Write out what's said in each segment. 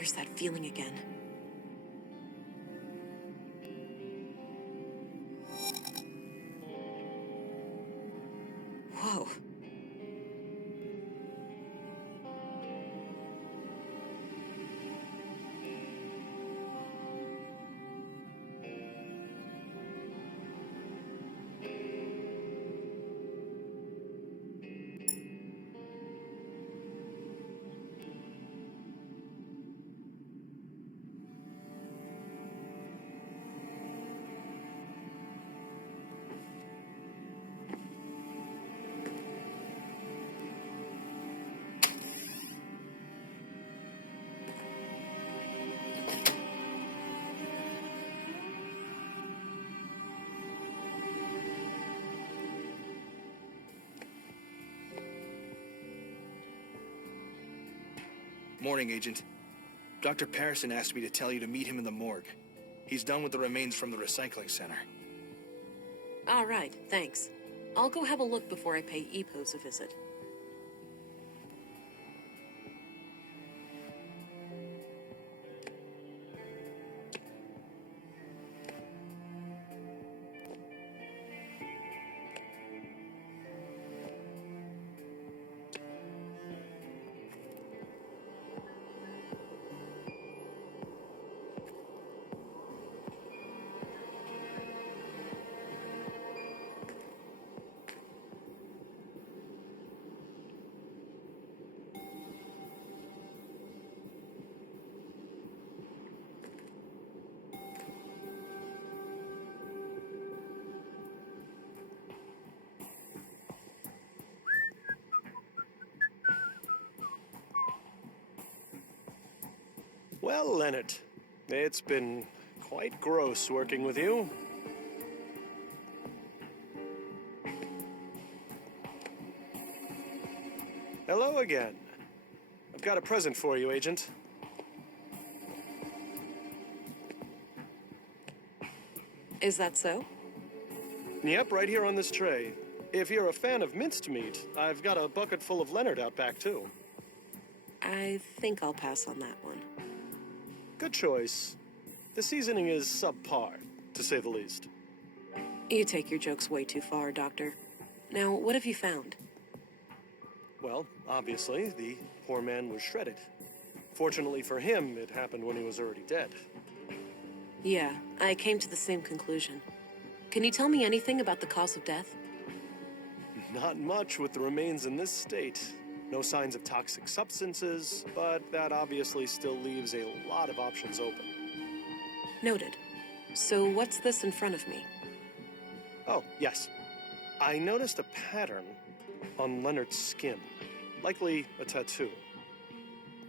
There's that feeling again. Whoa. Morning, Agent. Dr. Patterson asked me to tell you to meet him in the morgue. He's done with the remains from the recycling center. All right, thanks. I'll go have a look before I pay EPOS a visit. Well, Leonard, it's been quite gross working with you. Hello again. I've got a present for you, Agent. Is that so? Yep, right here on this tray. If you're a fan of minced meat, I've got a bucket full of Leonard out back, too. I think I'll pass on that one. Good choice. The seasoning is subpar, to say the least. You take your jokes way too far, Doctor. Now, what have you found? Well, obviously, the poor man was shredded. Fortunately for him, it happened when he was already dead. Yeah, I came to the same conclusion. Can you tell me anything about the cause of death? Not much with the remains in this state. No signs of toxic substances, but that obviously still leaves a lot of options open. Noted. So what's this in front of me? Oh, yes. I noticed a pattern on Leonard's skin, likely a tattoo.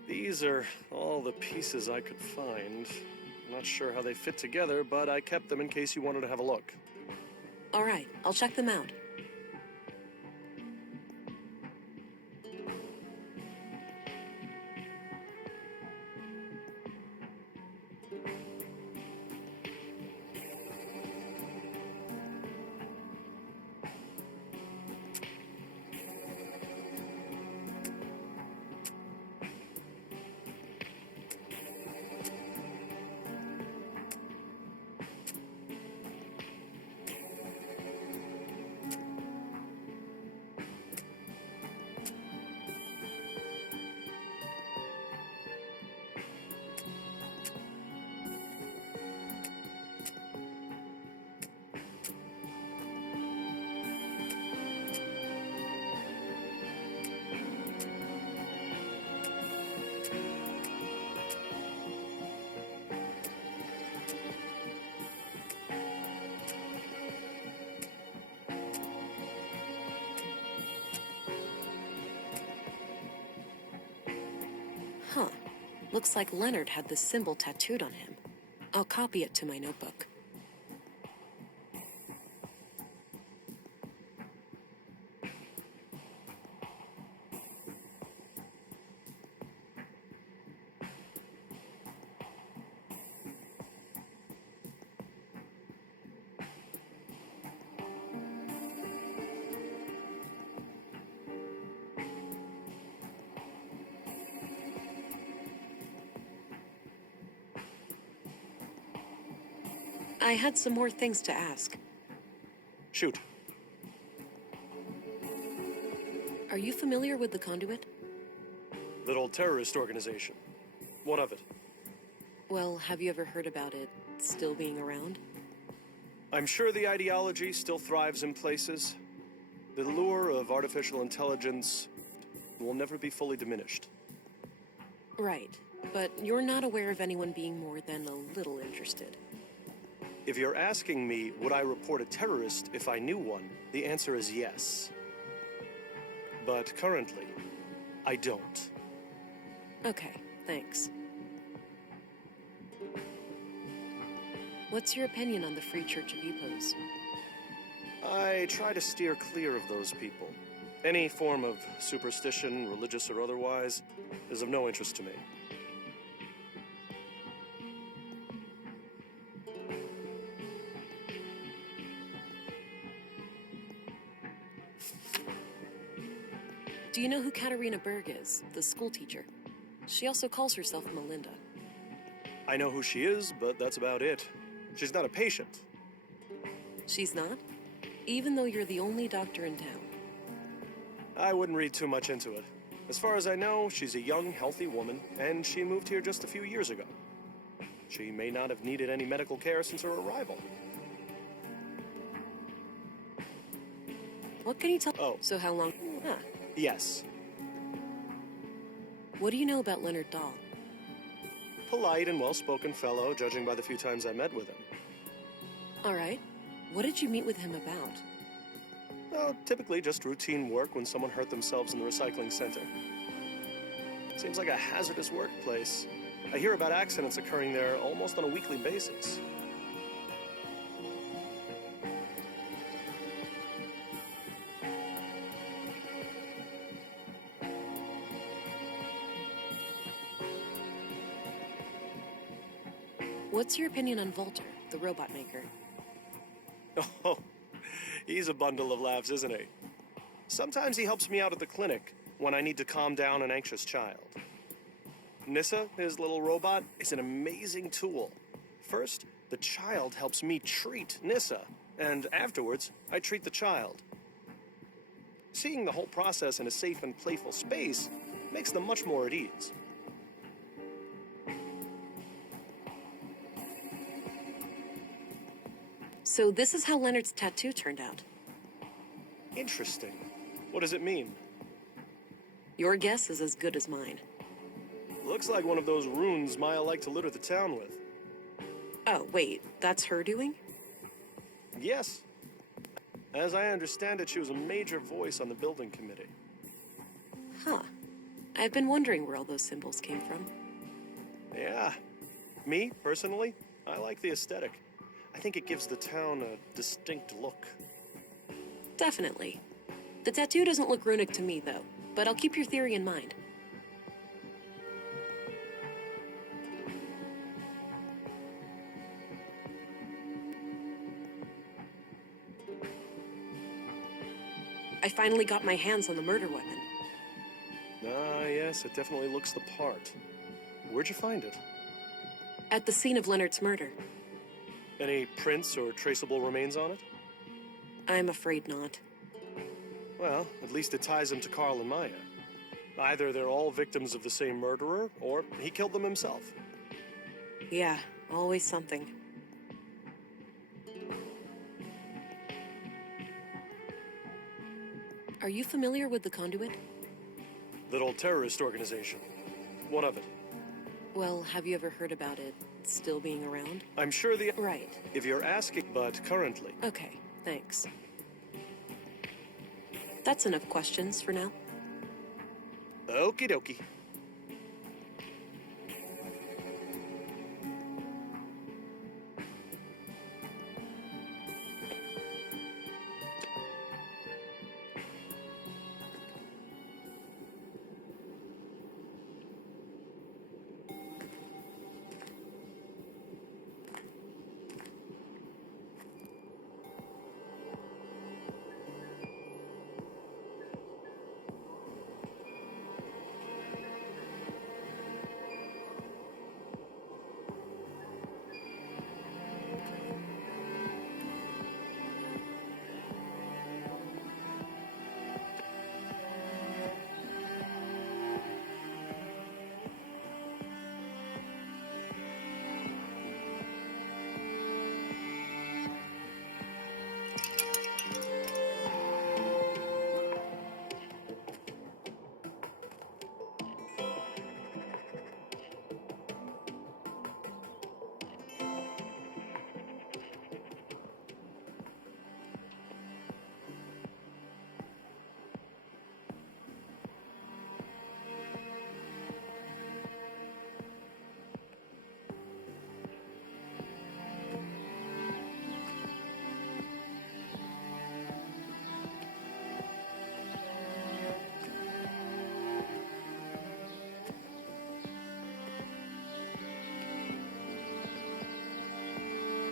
These are all the pieces I could find. Not sure how they fit together, but I kept them in case you wanted to have a look. All right, I'll check them out. Huh. Looks like Leonard had this symbol tattooed on him. I'll copy it to my notebook. I had some more things to ask. Shoot. Are you familiar with the Conduit? That old terrorist organization. What of it? Well, have you ever heard about it still being around? I'm sure the ideology still thrives in places. The lure of artificial intelligence will never be fully diminished. Right, but you're not aware of anyone being more than a little interested. If you're asking me, would I report a terrorist if I knew one, the answer is yes. But currently, I don't. Okay, thanks. What's your opinion on the Free Church of Yupos? I try to steer clear of those people. Any form of superstition, religious or otherwise, is of no interest to me. Do you know who Katarina Berg is, the school teacher? She also calls herself Melinda. I know who she is, but that's about it. She's not a patient. She's not? Even though you're the only doctor in town. I wouldn't read too much into it. As far as I know, she's a young, healthy woman, and she moved here just a few years ago. She may not have needed any medical care since her arrival. What can you tell? Oh. So how long? Ah. Yes. What do you know about Leonard Dahl? Polite and well-spoken fellow, judging by the few times I met with him. All right. What did you meet with him about? Oh, typically just routine work when someone hurt themselves in the recycling center. Seems like a hazardous workplace. I hear about accidents occurring there almost on a weekly basis. What's your opinion on Volter, the robot maker? Oh, he's a bundle of laughs, isn't he? Sometimes he helps me out at the clinic when I need to calm down an anxious child. Nissa, his little robot, is an amazing tool. First, the child helps me treat Nissa, and afterwards, I treat the child. Seeing the whole process in a safe and playful space makes them much more at ease. So this is how Leonard's tattoo turned out. Interesting. What does it mean? Your guess is as good as mine. Looks like one of those runes Maya liked to litter the town with. Oh, wait, that's her doing? Yes. As I understand it, she was a major voice on the building committee. Huh. I've been wondering where all those symbols came from. Yeah. Me, personally, I like the aesthetic. I think it gives the town a distinct look. Definitely. The tattoo doesn't look runic to me, though, but I'll keep your theory in mind. I finally got my hands on the murder weapon. Ah, yes, it definitely looks the part. Where'd you find it? At the scene of Leonard's murder. Any prints or traceable remains on it? I'm afraid not. Well, at least it ties him to Carl and Maya. Either they're all victims of the same murderer, or he killed them himself. Yeah, always something. Are you familiar with the Conduit? That old terrorist organization. What of it? Well, have you ever heard about it still being around? I'm sure the... Right. If you're asking, but currently... Okay, thanks. That's enough questions for now. Okie dokie.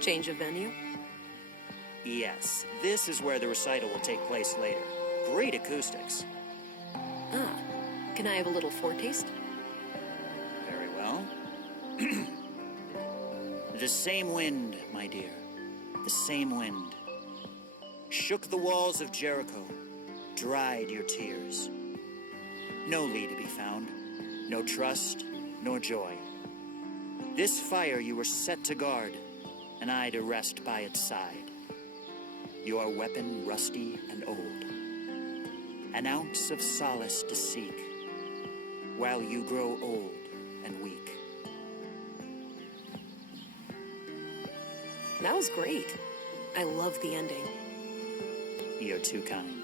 Change of venue? Yes, this is where the recital will take place later. Great acoustics. Ah, can I have a little foretaste? Very well. The same wind, my dear. The same wind. Shook the walls of Jericho, dried your tears. No Lee to be found, no trust, nor joy. This fire you were set to guard, and I to rest by its side. Your weapon rusty and old. An ounce of solace to seek, while you grow old and weak. That was great. I love the ending. You're too kind.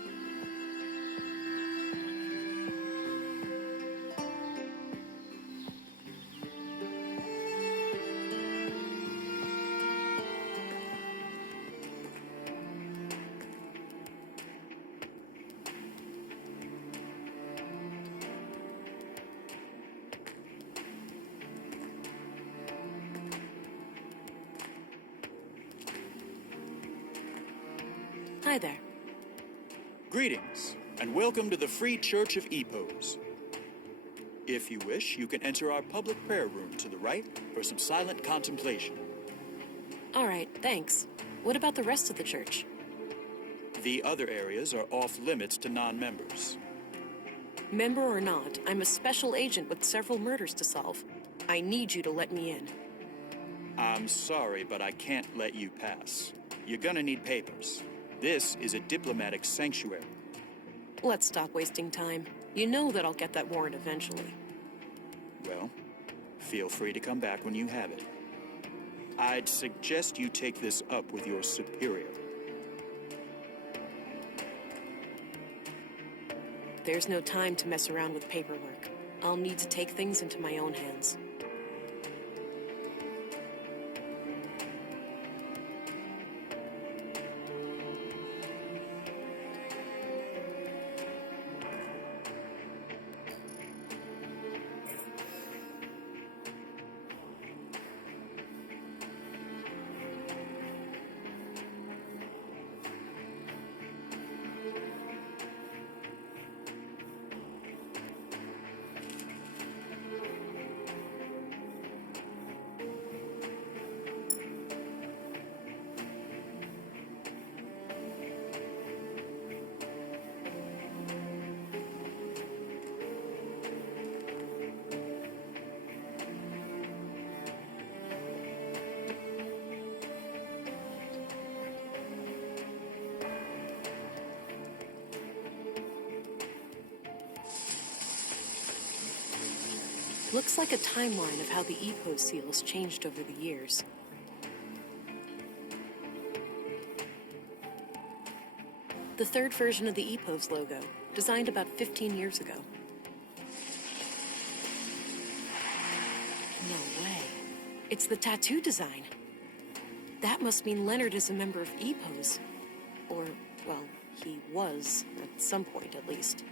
Hi there. Greetings, and welcome to the Free Church of Epos. If you wish, you can enter our public prayer room to the right for some silent contemplation. All right, thanks. What about the rest of the church? The other areas are off limits to non-members. Member or not, I'm a special agent with several murders to solve. I need you to let me in. I'm sorry, but I can't let you pass. You're gonna need papers. This is a diplomatic sanctuary. Let's stop wasting time. You know that I'll get that warrant eventually. Well, feel free to come back when you have it. I'd suggest you take this up with your superior. There's no time to mess around with paperwork. I'll need to take things into my own hands. Looks like a timeline of how the EPO seals changed over the years. The third version of the EPO's logo, designed about 15 years ago. No way. It's the tattoo design. That must mean Leonard is a member of EPO's. Or, well, he was, at some point at least.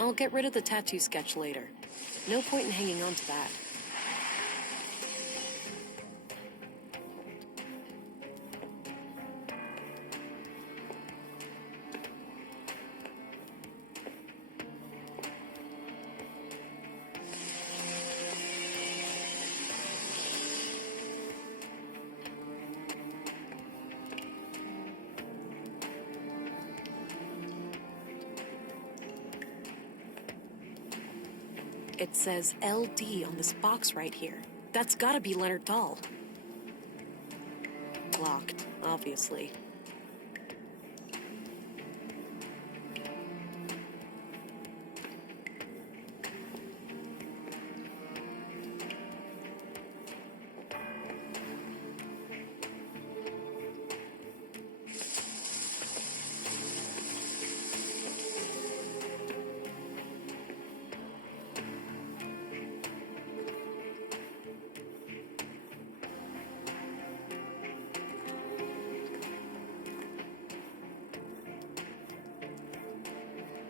I'll get rid of the tattoo sketch later. No point in hanging on to that. It says LD on this box right here. That's gotta be Leonard Dahl. Locked, obviously.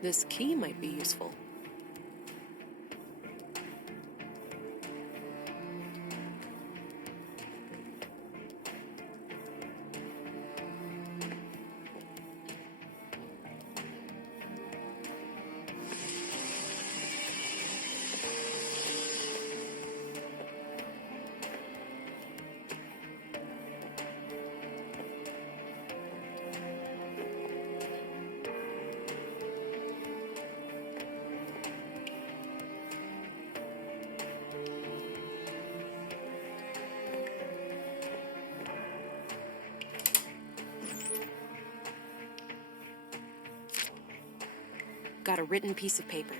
This key might be useful. Got a written piece of paper.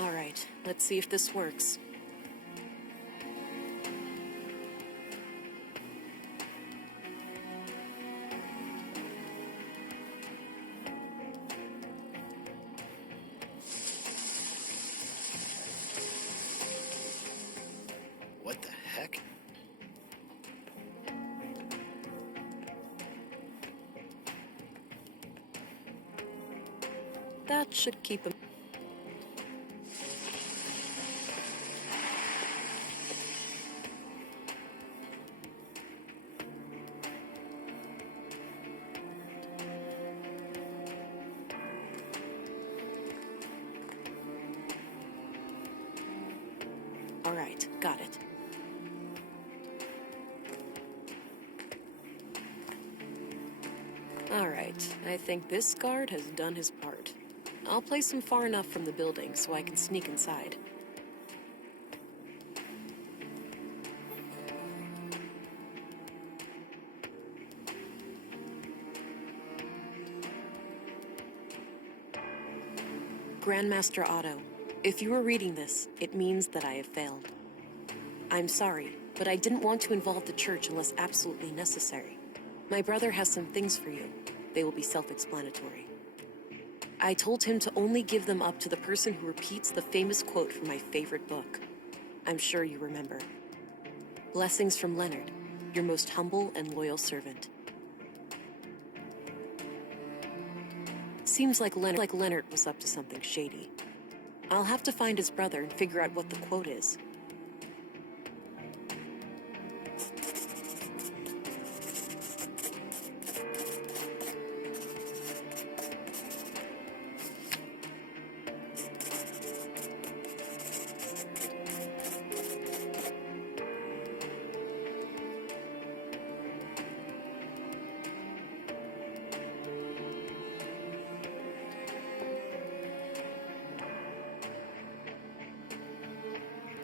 All right, let's see if this works. What the heck? That should keep him. All right, got it. All right, I think this guard has done his part. I'll place him far enough from the building so I can sneak inside. Grandmaster Otto, if you are reading this, it means that I have failed. I'm sorry, but I didn't want to involve the church unless absolutely necessary. My brother has some things for you. They will be self-explanatory. I told him to only give them up to the person who repeats the famous quote from my favorite book. I'm sure you remember. Blessings from Leonard, your most humble and loyal servant. Seems like Leonard was up to something shady. I'll have to find his brother and figure out what the quote is.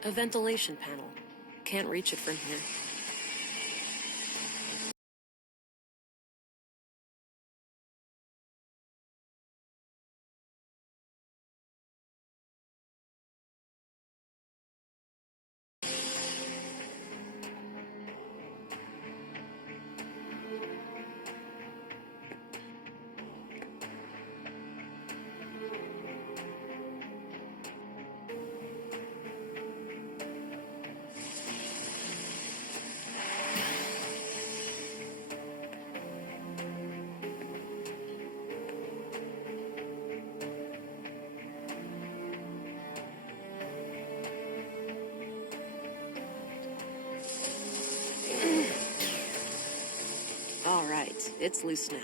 A ventilation panel. Can't reach it from here. All right, it's loose now.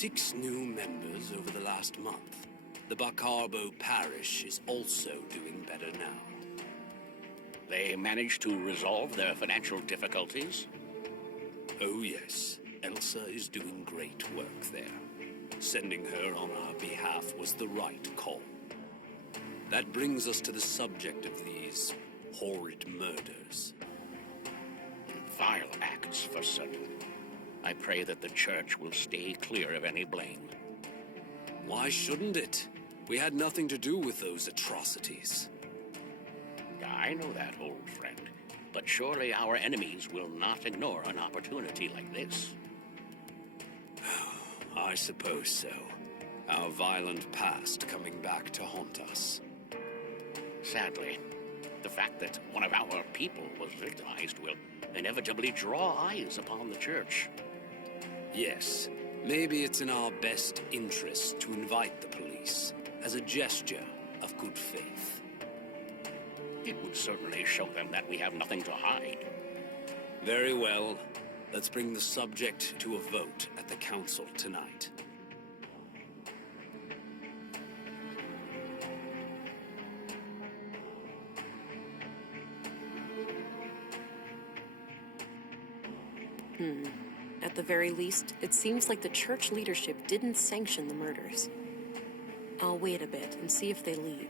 6 new members over the last month. The Bacarbo parish is also doing better now. They managed to resolve their financial difficulties? Oh yes, Elsa is doing great work there. Sending her on our behalf was the right call. That brings us to the subject of these horrid murders. Vile acts, for certain. I pray that the church will stay clear of any blame. Why shouldn't it? We had nothing to do with those atrocities. I know that, old friend. But surely our enemies will not ignore an opportunity like this. I suppose so. Our violent past coming back to haunt us. Sadly, the fact that one of our people was victimized will inevitably draw eyes upon the church. Yes, maybe it's in our best interest to invite the police as a gesture of good faith. It would certainly show them that we have nothing to hide. Very well. Let's bring the subject to a vote at the council tonight. At the very least, it seems like the church leadership didn't sanction the murders. I'll wait a bit and see if they leave.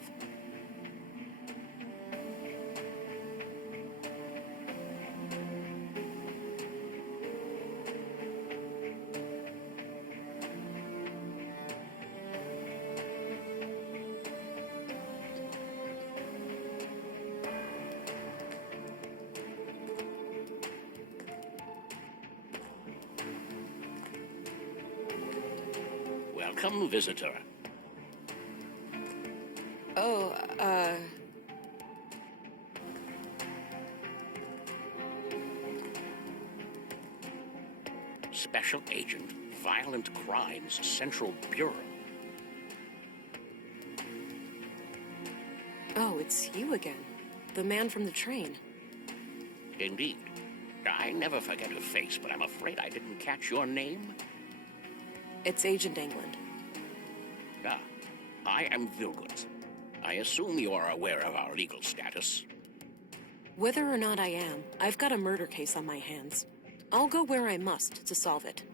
Welcome, visitor. Oh, Special Agent, Violent Crimes Central Bureau. Oh, it's you again. The man from the train. Indeed. I never forget a face, but I'm afraid I didn't catch your name. It's Agent England. Ah, I am Vilgut. I assume you are aware of our legal status. Whether or not I am, I've got a murder case on my hands. I'll go where I must to solve it.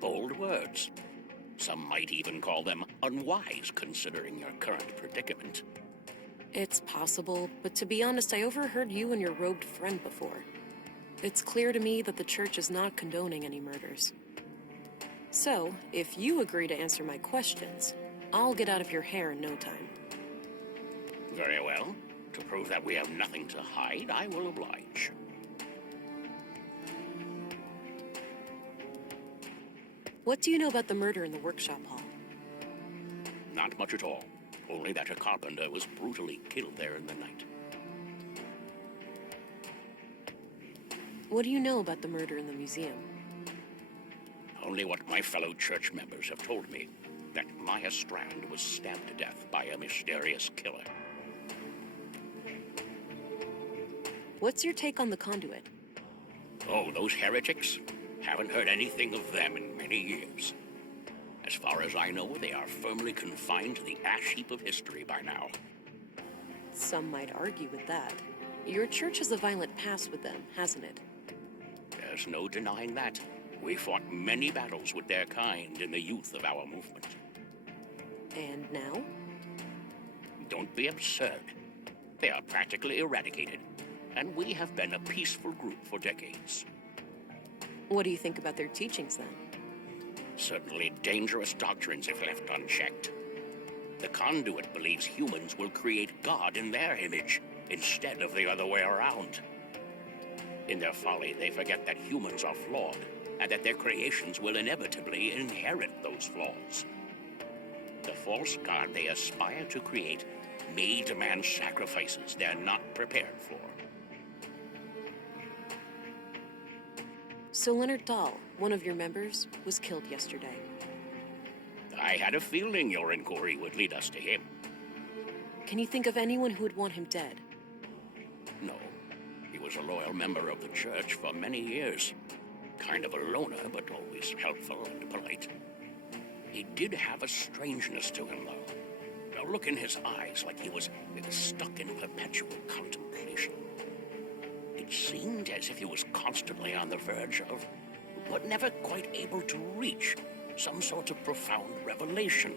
Bold words. Some might even call them unwise, considering your current predicament. It's possible, but to be honest, I overheard you and your robed friend before. It's clear to me that the church is not condoning any murders. So, if you agree to answer my questions, I'll get out of your hair in no time. Very well. To prove that we have nothing to hide, I will oblige. What do you know about the murder in the workshop hall? Not much at all. Only that a carpenter was brutally killed there in the night. What do you know about the murder in the museum? Only what my fellow church members have told me, that Maya Strand was stabbed to death by a mysterious killer. What's your take on the conduit? Oh, those heretics? Haven't heard anything of them in many years. As far as I know, they are firmly confined to the ash heap of history by now. Some might argue with that. Your church has a violent past with them, hasn't it? There's no denying that. We fought many battles with their kind in the youth of our movement. And now? Don't be absurd. They are practically eradicated, and we have been a peaceful group for decades. What do you think about their teachings, then? Certainly dangerous doctrines if left unchecked. The conduit believes humans will create God in their image, instead of the other way around. In their folly, they forget that humans are flawed, and that their creations will inevitably inherit those flaws. The false God they aspire to create may demand sacrifices they're not prepared for. So Leonard Dahl, one of your members, was killed yesterday. I had a feeling your inquiry would lead us to him. Can you think of anyone who would want him dead? No. He was a loyal member of the church for many years. Kind of a loner, but always helpful and polite. He did have a strangeness to him, though. A look in his eyes like he was stuck in perpetual contemplation. It seemed as if he was constantly on the verge of, but never quite able to reach, some sort of profound revelation.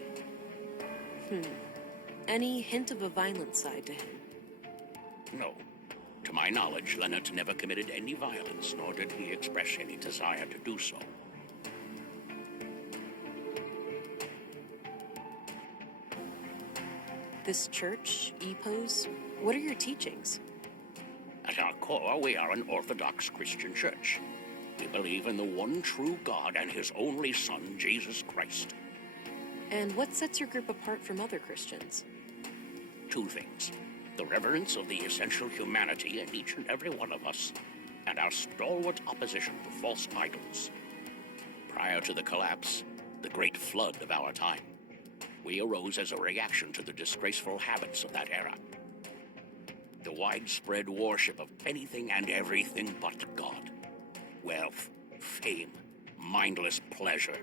Any hint of a violent side to him? No. To my knowledge, Leonard never committed any violence, nor did he express any desire to do so. This church, Epos, what are your teachings? At our core, we are an Orthodox Christian church. We believe in the one true God and his only Son, Jesus Christ. And what sets your group apart from other Christians? Two things. The reverence of the essential humanity in each and every one of us, and our stalwart opposition to false idols. Prior to the collapse, the great flood of our time, we arose as a reaction to the disgraceful habits of that era. The widespread worship of anything and everything but God. Wealth, fame, mindless pleasure.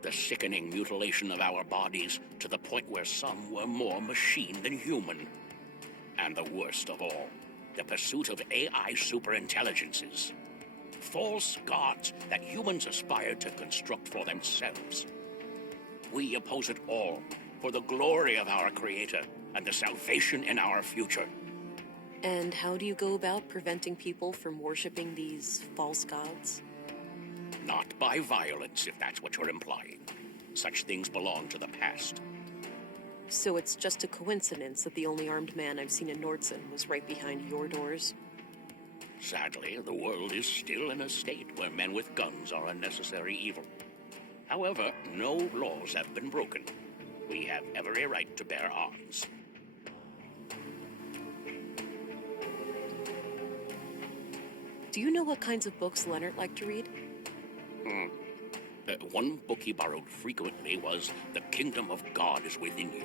The sickening mutilation of our bodies to the point where some were more machine than human. And the worst of all, the pursuit of AI superintelligences. False gods that humans aspire to construct for themselves. We oppose it all for the glory of our Creator and the salvation in our future. And how do you go about preventing people from worshiping these false gods? Not by violence, if that's what you're implying. Such things belong to the past. So it's just a coincidence that the only armed man I've seen in Nordson was right behind your doors? Sadly, the world is still in a state where men with guns are a necessary evil. However, no laws have been broken. We have every right to bear arms. Do you know what kinds of books Leonard liked to read? One book he borrowed frequently was The Kingdom of God is Within You.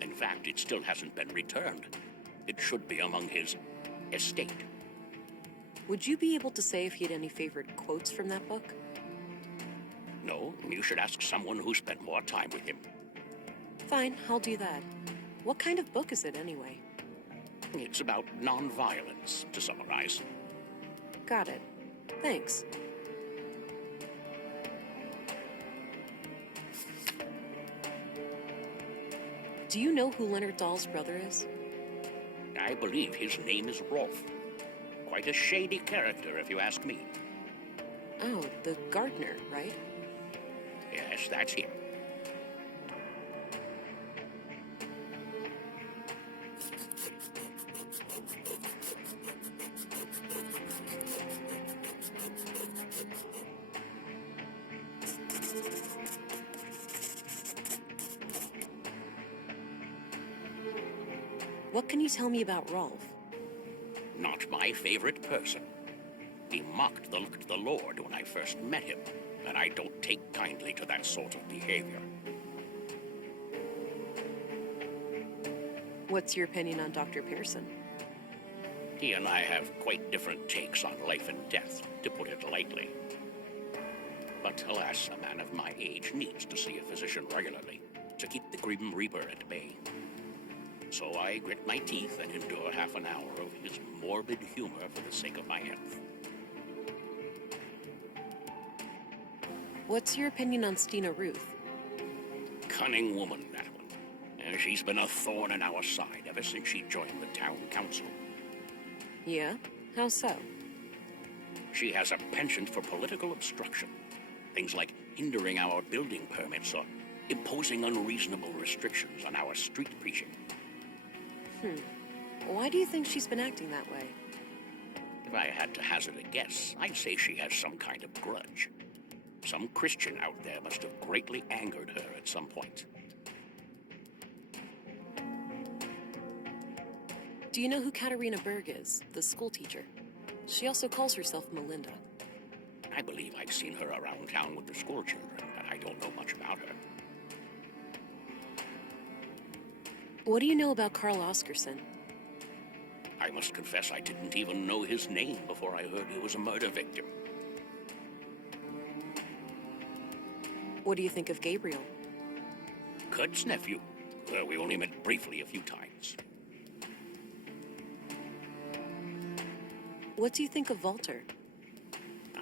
In fact, it still hasn't been returned. It should be among his estate. Would you be able to say if he had any favorite quotes from that book? No, you should ask someone who spent more time with him. Fine, I'll do that. What kind of book is it anyway? It's about nonviolence, to summarize. Got it. Thanks. Do you know who Leonard Dahl's brother is? I believe his name is Rolf. Quite a shady character, if you ask me. Oh, the gardener, right? Yes, that's him. What can you tell me about Rolf? Not my favorite person. He mocked the Lord when I first met him, and I don't take kindly to that sort of behavior. What's your opinion on Dr. Pearson? He and I have quite different takes on life and death, to put it lightly. But alas, a man of my age needs to see a physician regularly to keep the Grim Reaper at bay. So I grit my teeth and endure half an hour of his morbid humor for the sake of my health. What's your opinion on Stina Ruth? Cunning woman, that one. And she's been a thorn in our side ever since she joined the town council. Yeah? How so? She has a penchant for political obstruction. Things like hindering our building permits or imposing unreasonable restrictions on our street preaching. Why do you think she's been acting that way? If I had to hazard a guess, I'd say she has some kind of grudge. Some Christian out there must have greatly angered her at some point. Do you know who Katarina Berg is, the school teacher? She also calls herself Melinda. I believe I've seen her around town with the school children, but I don't know much about her. What do you know about Carl Oscarson? I must confess I didn't even know his name before I heard he was a murder victim. What do you think of Gabriel? Kurt's nephew. Well, we only met briefly a few times. What do you think of Walter?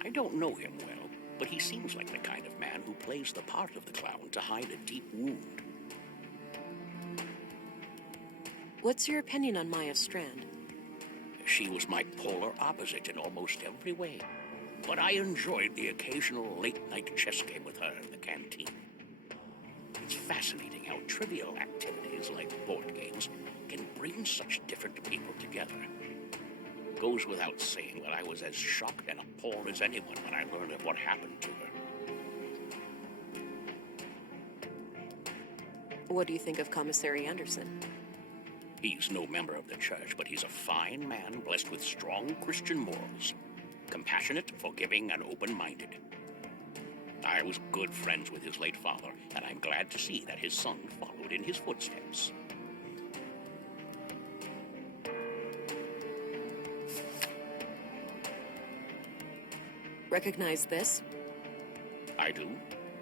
I don't know him well, but he seems like the kind of man who plays the part of the clown to hide a deep wound. What's your opinion on Maya Strand? She was my polar opposite in almost every way. But I enjoyed the occasional late-night chess game with her in the canteen. It's fascinating how trivial activities like board games can bring such different people together. Goes without saying that I was as shocked and appalled as anyone when I learned of what happened to her. What do you think of Commissary Anderson? He's no member of the church, but he's a fine man blessed with strong Christian morals. Compassionate, forgiving, and open-minded. I was good friends with his late father, and I'm glad to see that his son followed in his footsteps. Recognize this? I do.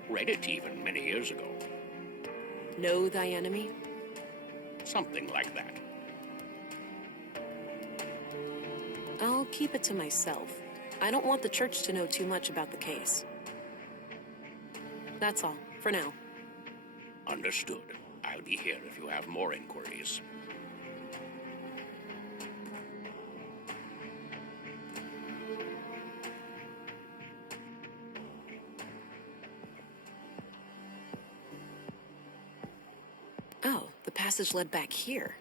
Read it even many years ago. Know thy enemy? Something like that. I'll keep it to myself. I don't want the church to know too much about the case. That's all, for now. Understood. I'll be here if you have more inquiries. Oh, the passage led back here.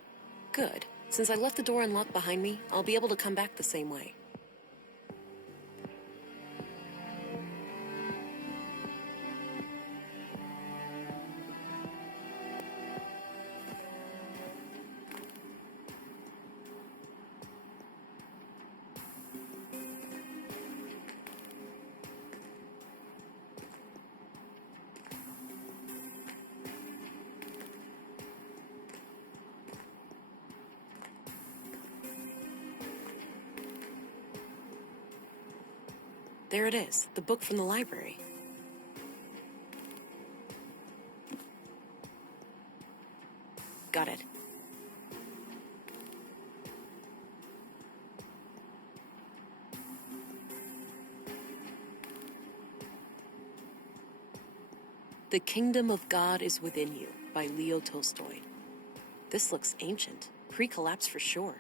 Good. Since I left the door unlocked behind me, I'll be able to come back the same way. There it is, the book from the library. Got it. The Kingdom of God is Within You by Leo Tolstoy. This looks ancient, pre-collapse for sure.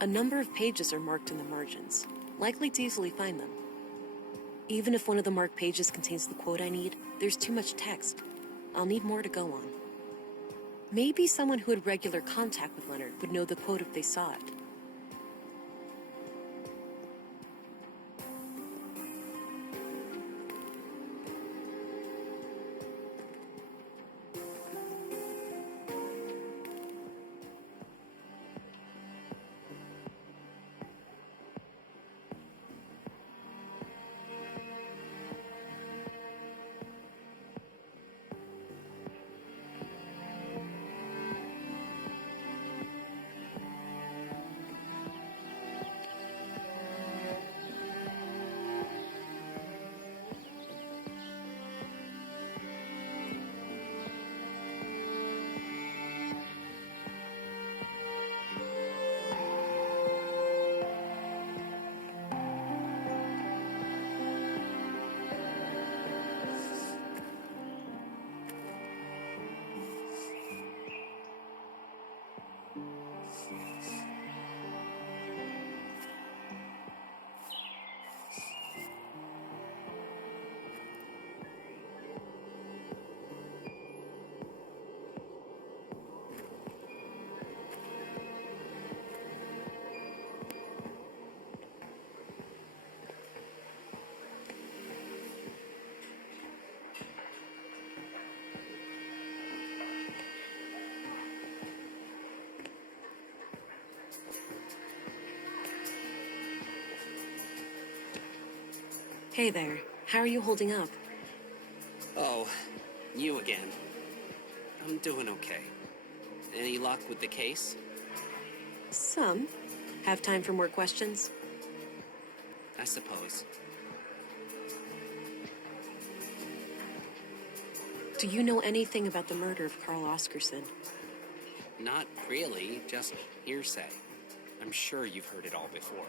A number of pages are marked in the margins, likely to easily find them. Even if one of the marked pages contains the quote I need, there's too much text. I'll need more to go on. Maybe someone who had regular contact with Leonard would know the quote if they saw it. Hey there, how are you holding up? Oh, you again. I'm doing okay. Any luck with the case? Some. Have time for more questions? I suppose. Do you know anything about the murder of Carl Oscarson? Not really, just hearsay. I'm sure you've heard it all before.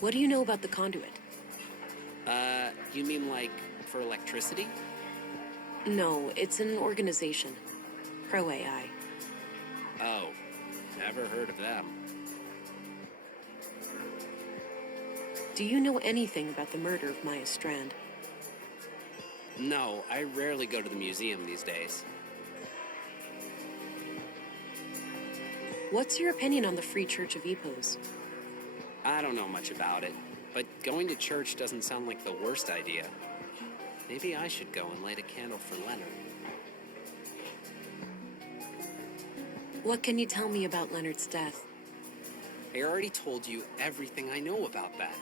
What do you know about the conduit? You mean like for electricity? No, it's an organization. Pro AI. Oh, never heard of them. Do you know anything about the murder of Maya Strand? No, I rarely go to the museum these days. What's your opinion on the Free Church of Epos? I don't know much about it, but going to church doesn't sound like the worst idea. Maybe I should go and light a candle for Leonard. What can you tell me about Leonard's death? I already told you everything I know about that.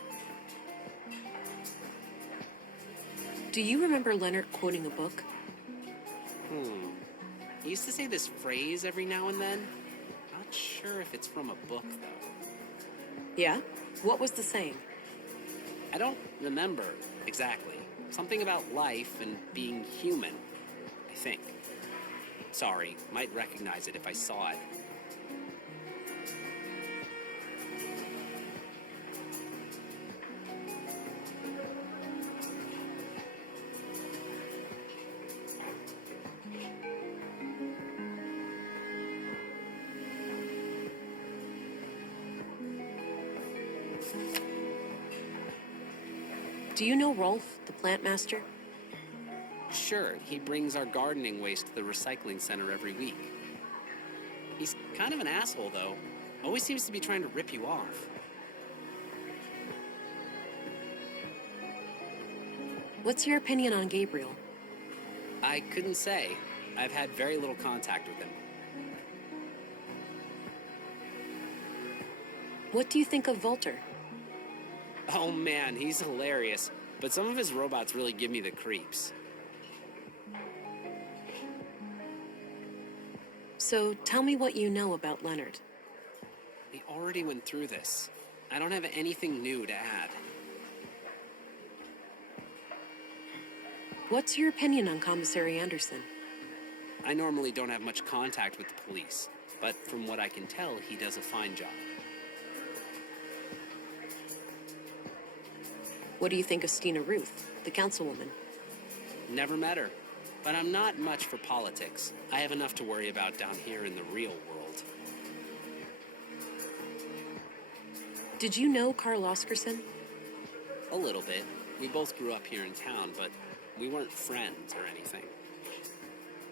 Do you remember Leonard quoting a book? He used to say this phrase every now and then. Not sure if it's from a book, though. Yeah? What was the saying? I don't remember exactly. Something about life and being human, I think. Sorry, might recognize it if I saw it. Do you know Rolf, the plant master? Sure, he brings our gardening waste to the recycling center every week. He's kind of an asshole, though. Always seems to be trying to rip you off. What's your opinion on Gabriel? I couldn't say. I've had very little contact with him. What do you think of Volter? Oh man, he's hilarious. But some of his robots really give me the creeps. So tell me what you know about Leonard. We already went through this. I don't have anything new to add. What's your opinion on Commissary Anderson? I normally don't have much contact with the police, but from what I can tell, he does a fine job. What do you think of Stina Ruth, the councilwoman? Never met her, but I'm not much for politics. I have enough to worry about down here in the real world. Did you know Carl Oscarson? A little bit. We both grew up here in town, but we weren't friends or anything.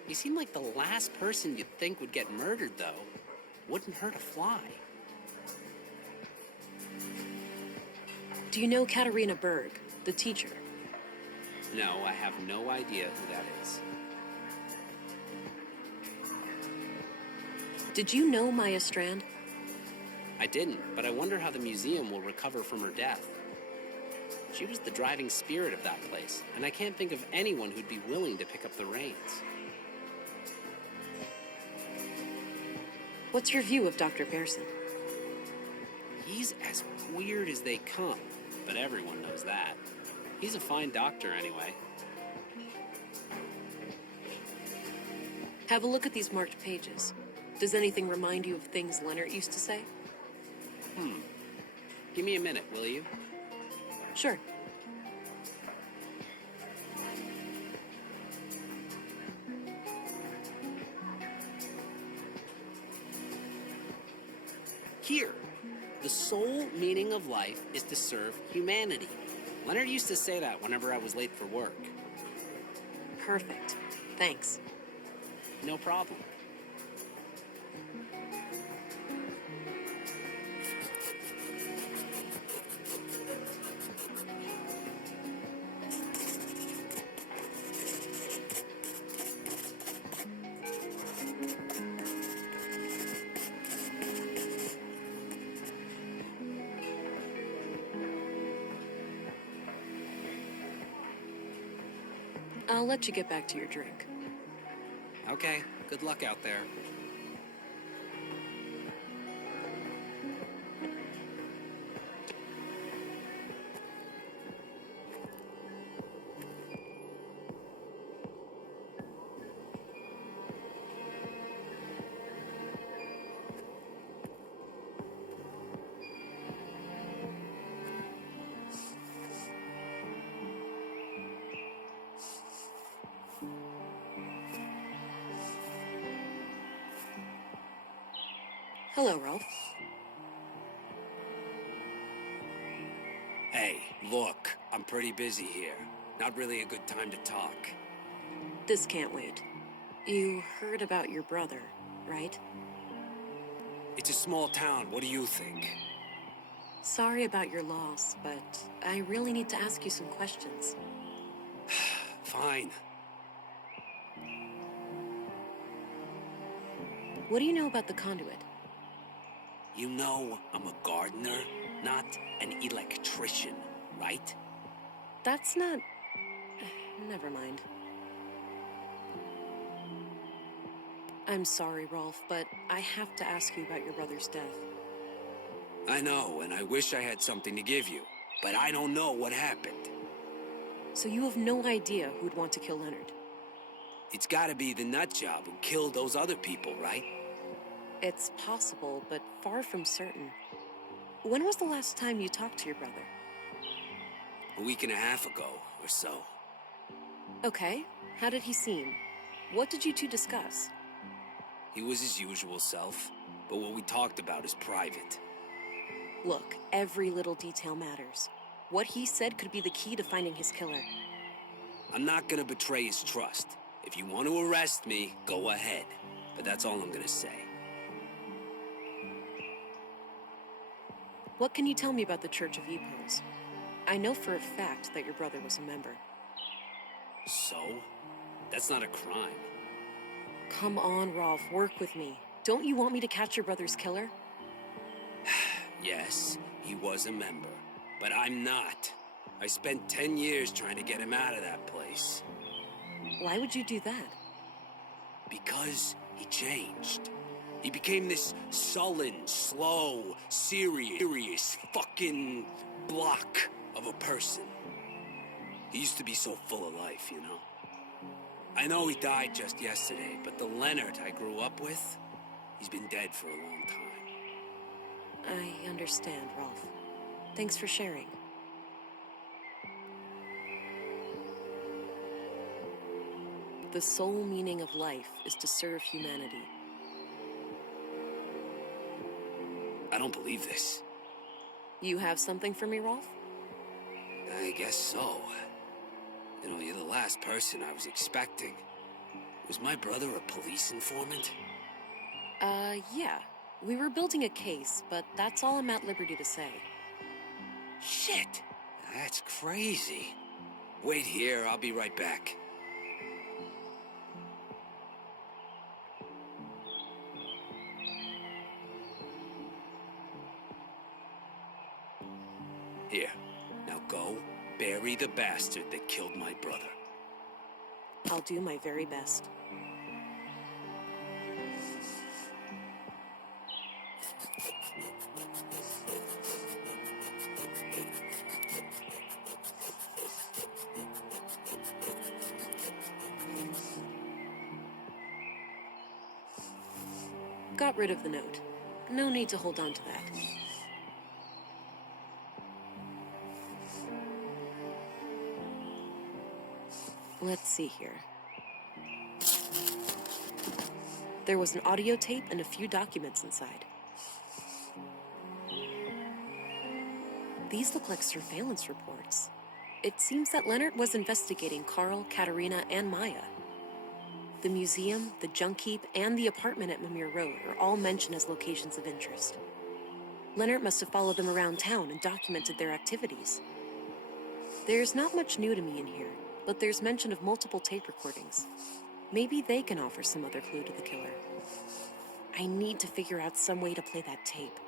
He seemed like the last person you'd think would get murdered, though. Wouldn't hurt a fly. Do you know Katarina Berg, the teacher? No, I have no idea who that is. Did you know Maya Strand? I didn't, but I wonder how the museum will recover from her death. She was the driving spirit of that place, and I can't think of anyone who'd be willing to pick up the reins. What's your view of Dr. Pearson? He's as weird as they come, but everyone knows that. He's a fine doctor anyway. Have a look at these marked pages. Does anything remind you of things Leonard used to say? Give me a minute, will you? Sure. Here. The sole meaning of life is to serve humanity. Leonard used to say that whenever I was late for work. Perfect. Thanks. No problem. I'll let you get back to your drink. Okay, good luck out there. Hello, Rolf. Hey, look, I'm pretty busy here. Not really a good time to talk. This can't wait. You heard about your brother, right? It's a small town, what do you think? Sorry about your loss, but I really need to ask you some questions. Fine. What do you know about the conduit? You know I'm a gardener, not an electrician, right? That's not... Never mind. I'm sorry, Rolf, but I have to ask you about your brother's death. I know, and I wish I had something to give you, but I don't know what happened. So you have no idea who'd want to kill Leonard? It's gotta be the nutjob who killed those other people, right? It's possible, but far from certain. When was the last time you talked to your brother? A week and a half ago, or so. Okay, how did he seem? What did you two discuss? He was his usual self, but what we talked about is private. Look, every little detail matters. What he said could be the key to finding his killer. I'm not gonna betray his trust. If you want to arrest me, go ahead. But that's all I'm gonna say. What can you tell me about the Church of Epos? I know for a fact that your brother was a member. So? That's not a crime. Come on, Rolf, work with me. Don't you want me to catch your brother's killer? Yes, he was a member, but I'm not. I spent 10 years trying to get him out of that place. Why would you do that? Because he changed. He became this sullen, slow, serious fucking block of a person. He used to be so full of life, you know? I know he died just yesterday, but the Leonard I grew up with, he's been dead for a long time. I understand, Rolf. Thanks for sharing. The sole meaning of life is to serve humanity. I don't believe this. You have something for me, Rolf? I guess so. You know, you're the last person I was expecting. Was my brother a police informant? Yeah. We were building a case, but that's all I'm at liberty to say. Shit! That's crazy. Wait here, I'll be right back. Here, now go, bury the bastard that killed my brother. I'll do my very best. Got rid of the note. No need to hold on to that. Let's see here. There was an audio tape and a few documents inside. These look like surveillance reports. It seems that Leonard was investigating Carl, Katerina, and Maya. The museum, the junk heap, and the apartment at Mimir Road are all mentioned as locations of interest. Leonard must have followed them around town and documented their activities. There's not much new to me in here, but there's mention of multiple tape recordings. Maybe they can offer some other clue to the killer. I need to figure out some way to play that tape.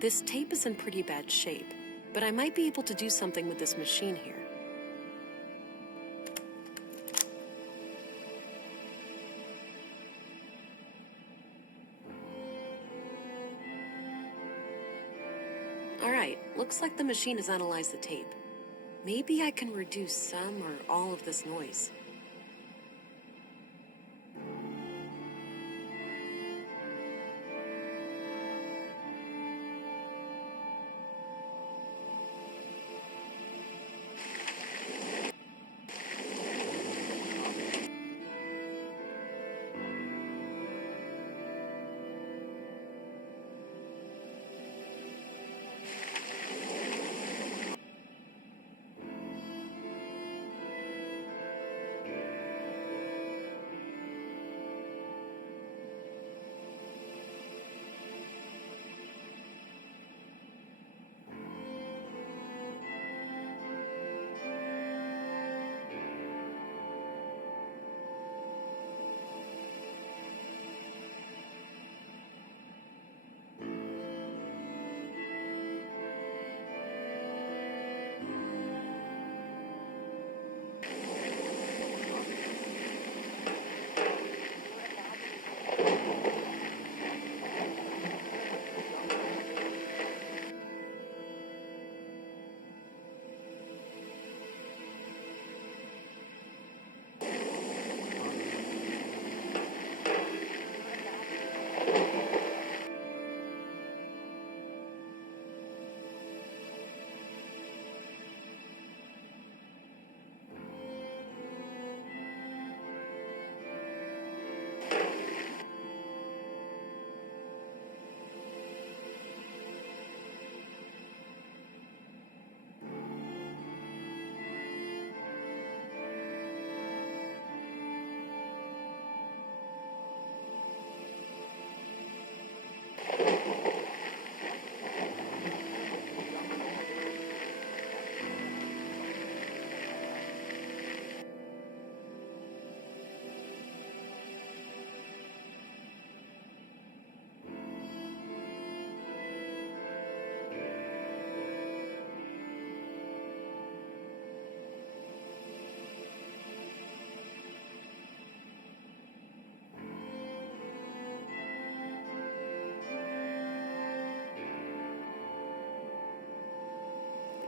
This tape is in pretty bad shape, but I might be able to do something with this machine here. Alright, looks like the machine has analyzed the tape. Maybe I can reduce some or all of this noise.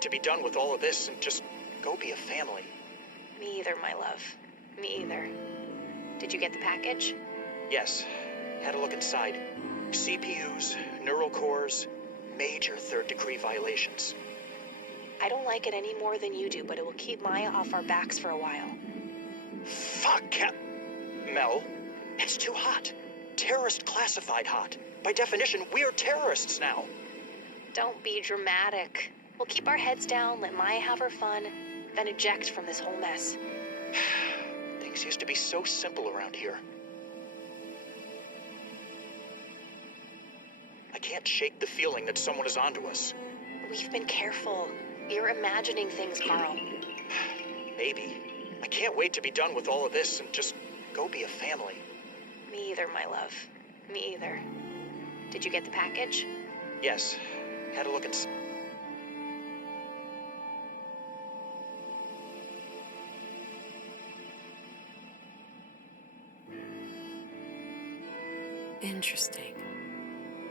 To be done with all of this and just go be a family. Me either, my love. Me either. Did you get the package? Yes. Had a look inside. CPUs, neural cores, major third-degree violations. I don't like it any more than you do, but it will keep Maya off our backs for a while. Fuck, Mel, it's too hot. Terrorist classified hot. By definition, we're terrorists now. Don't be dramatic. We'll keep our heads down, let Maya have her fun, then eject from this whole mess. Things used to be so simple around here. I can't shake the feeling that someone is onto us. We've been careful. You're imagining things, Carl. Maybe. I can't wait to be done with all of this and just go be a family. Me either, my love. Me either. Did you get the package? Yes. Had a look inside. Interesting.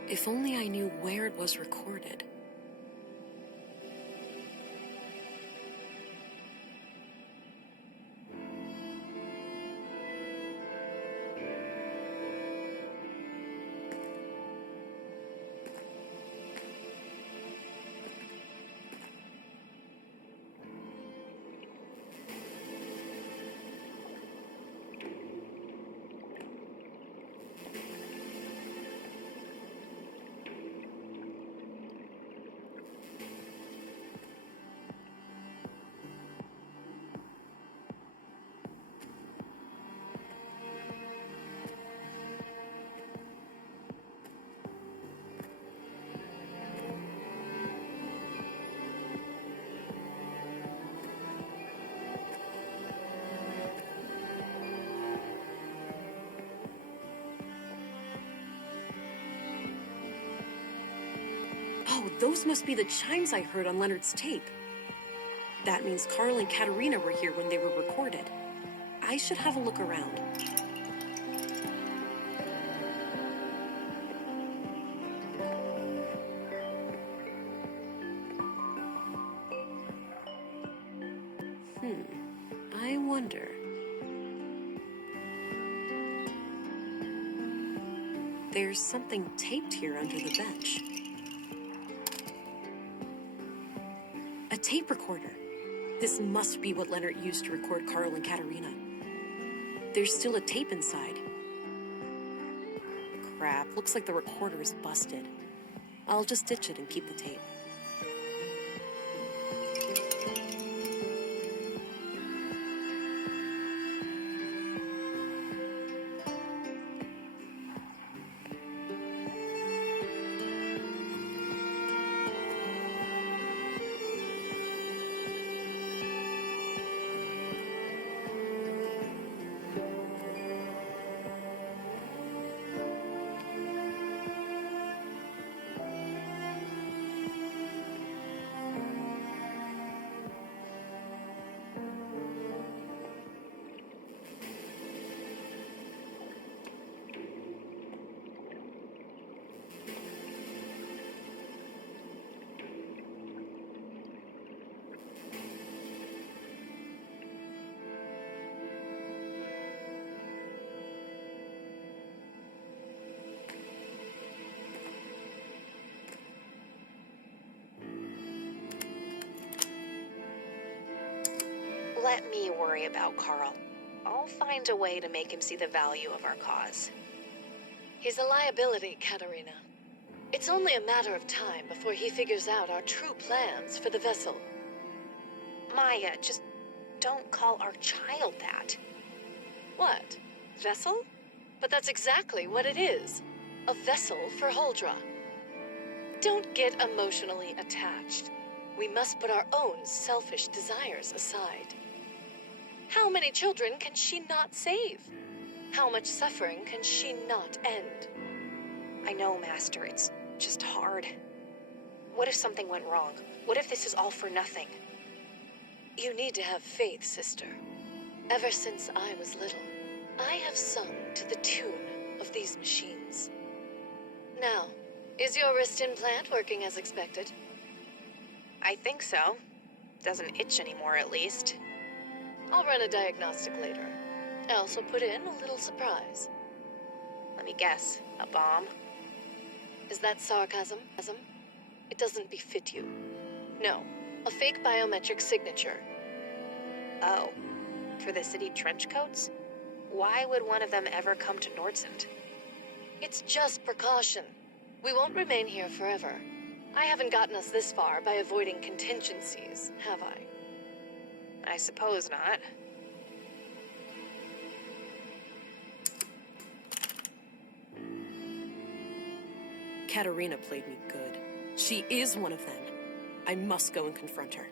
If only I knew where it was recorded. Those must be the chimes I heard on Leonard's tape. That means Carl and Katerina were here when they were recorded. I should have a look around. I wonder. There's something taped here under the bench. A tape recorder. This must be what Leonard used to record Carl and Katerina. There's still a tape inside. Crap, looks like the recorder is busted. I'll just ditch it and keep the tape. Let me worry about Carl. I'll find a way to make him see the value of our cause. He's a liability, Katerina. It's only a matter of time before he figures out our true plans for the vessel. Maya, just don't call our child that. What? Vessel? But that's exactly what it is. A vessel for Holdra. Don't get emotionally attached. We must put our own selfish desires aside. How many children can she not save? How much suffering can she not end? I know, Master. It's just hard. What if something went wrong? What if this is all for nothing? You need to have faith, sister. Ever since I was little, I have sung to the tune of these machines. Now, is your wrist implant working as expected? I think so. Doesn't itch anymore, at least. I'll run a diagnostic later. I also put in a little surprise. Let me guess. A bomb? Is that sarcasm? It doesn't befit you. No, a fake biometric signature. Oh, for the city trench coats? Why would one of them ever come to Nordsund? It's just precaution. We won't remain here forever. I haven't gotten us this far by avoiding contingencies, have I? I suppose not. Katerina played me good. She is one of them. I must go and confront her.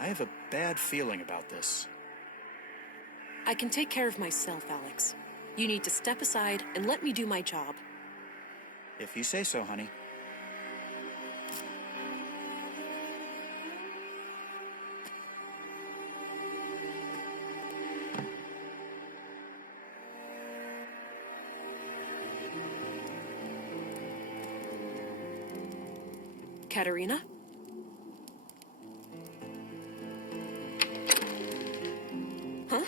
I have a bad feeling about this. I can take care of myself, Alex. You need to step aside and let me do my job. If you say so, honey. Katerina? Huh?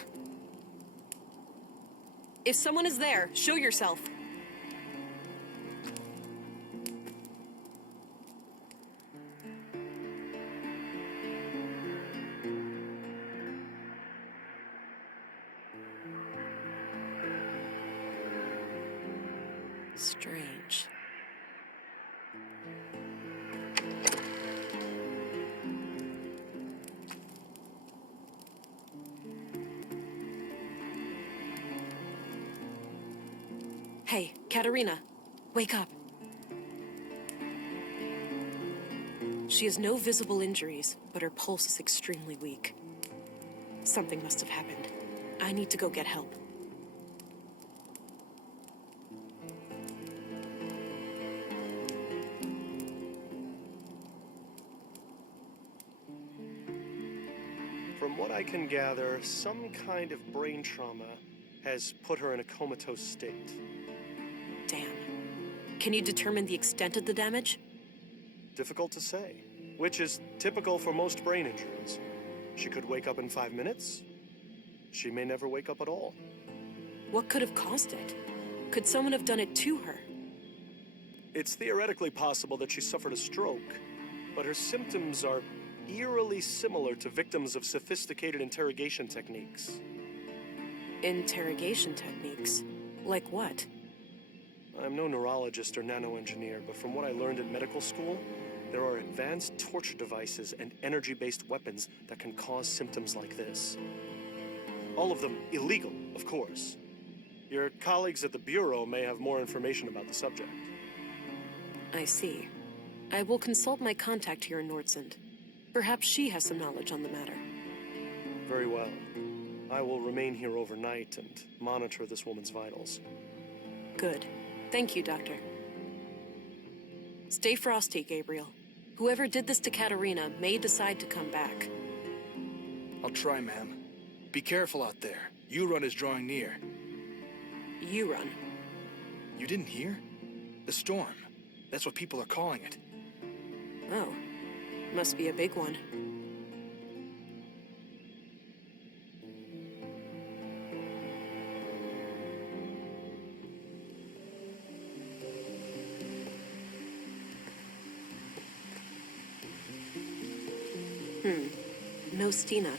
If someone is there, show yourself. Strange. Hey, Katerina, wake up. She has no visible injuries, but her pulse is extremely weak. Something must have happened. I need to go get help. From what I can gather, some kind of brain trauma has put her in a comatose state. Damn. Can you determine the extent of the damage? Difficult to say, which is typical for most brain injuries. She could wake up in 5 minutes. She may never wake up at all. What could have caused it? Could someone have done it to her? It's theoretically possible that she suffered a stroke, but her symptoms are eerily similar to victims of sophisticated interrogation techniques. Interrogation techniques? Like what? I'm no neurologist or nanoengineer, but from what I learned in medical school, there are advanced torture devices and energy-based weapons that can cause symptoms like this. All of them illegal, of course. Your colleagues at the Bureau may have more information about the subject. I see. I will consult my contact here in Nordsund. Perhaps she has some knowledge on the matter. Very well. I will remain here overnight and monitor this woman's vitals. Good. Thank you, Doctor. Stay frosty, Gabriel. Whoever did this to Katerina may decide to come back. I'll try, ma'am. Be careful out there. Euron is drawing near. Euron? You didn't hear? The storm. That's what people are calling it. Oh. Must be a big one. No Stina.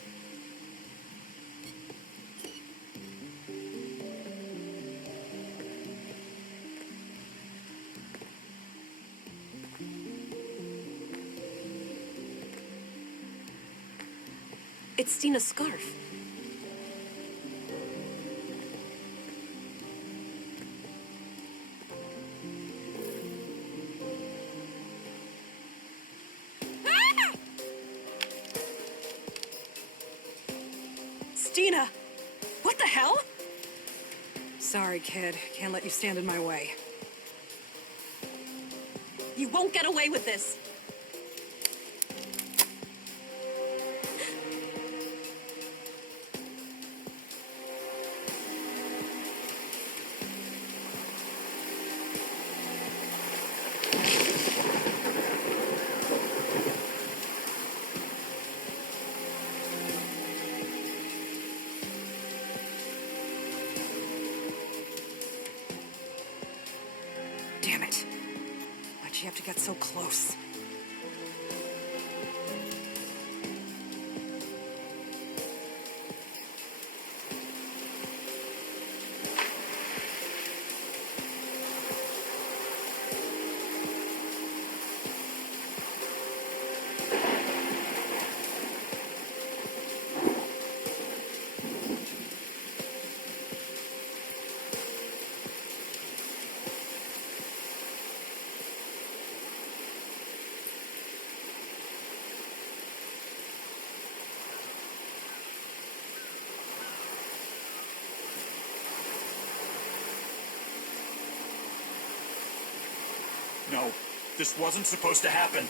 It's Stina's scarf. Stina! What the hell? Sorry, kid. Can't let you stand in my way. You won't get away with this! Damn it. Why'd she have to get so close? No, this wasn't supposed to happen.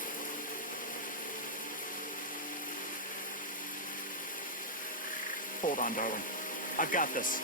Hold on, darling. I've got this.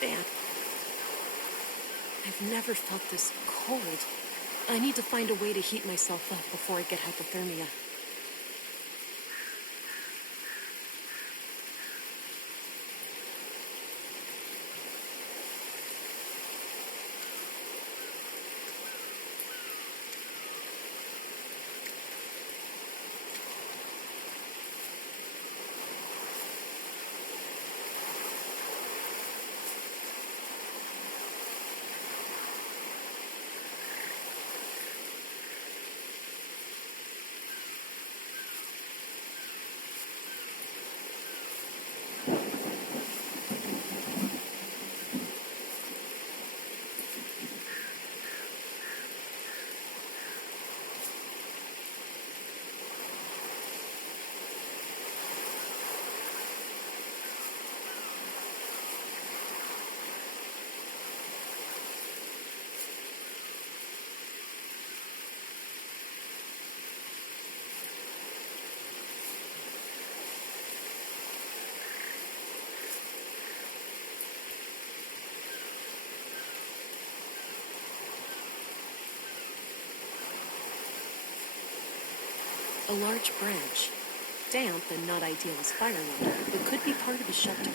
Dan, I've never felt this cold. I need to find a way to heat myself up before I get hypothermia. A large branch. Damp and not ideal as firewood, but could be part of a shelter.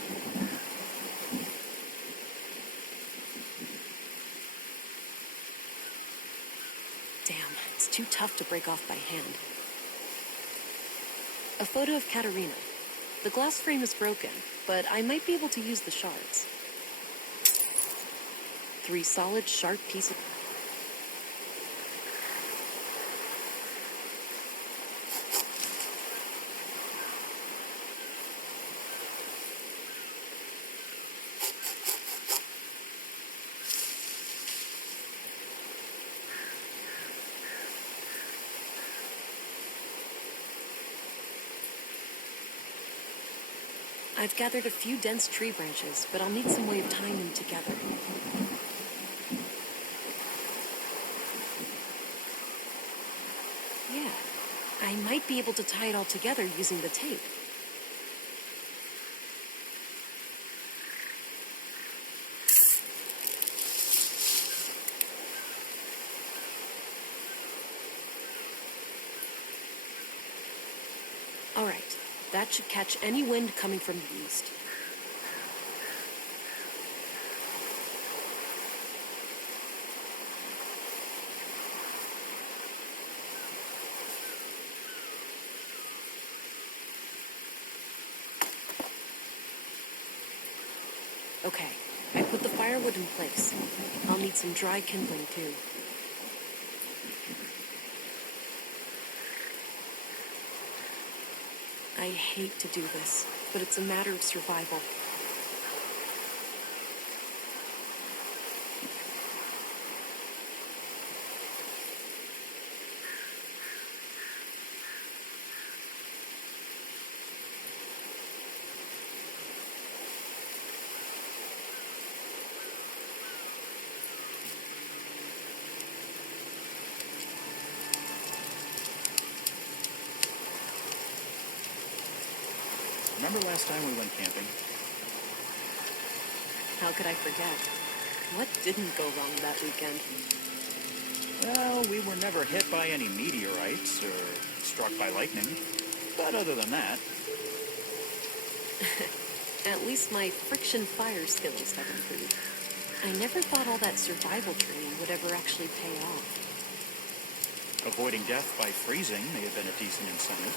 Damn, it's too tough to break off by hand. A photo of Katerina. The glass frame is broken, but I might be able to use the shards. 3 solid, sharp pieces. I've gathered a few dense tree branches, but I'll need some way of tying them together. Yeah, I might be able to tie it all together using the tape. All right. That should catch any wind coming from the east. Okay, I put the firewood in place. I'll need some dry kindling too. I hate to do this, but it's a matter of survival. Remember last time we went camping? How could I forget? What didn't go wrong that weekend? Well, we were never hit by any meteorites or struck by lightning. But other than that... At least my friction fire skills have improved. I never thought all that survival training would ever actually pay off. Avoiding death by freezing may have been a decent incentive.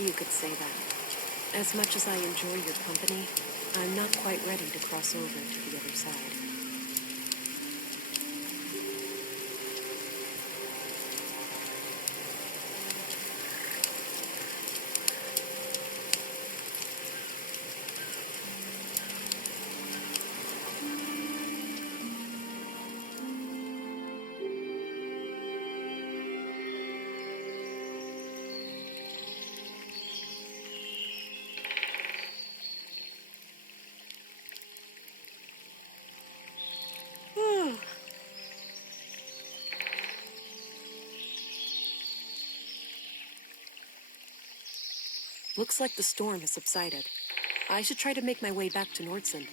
You could say that. As much as I enjoy your company, I'm not quite ready to cross over to the other side. Looks like the storm has subsided. I should try to make my way back to Nordsund.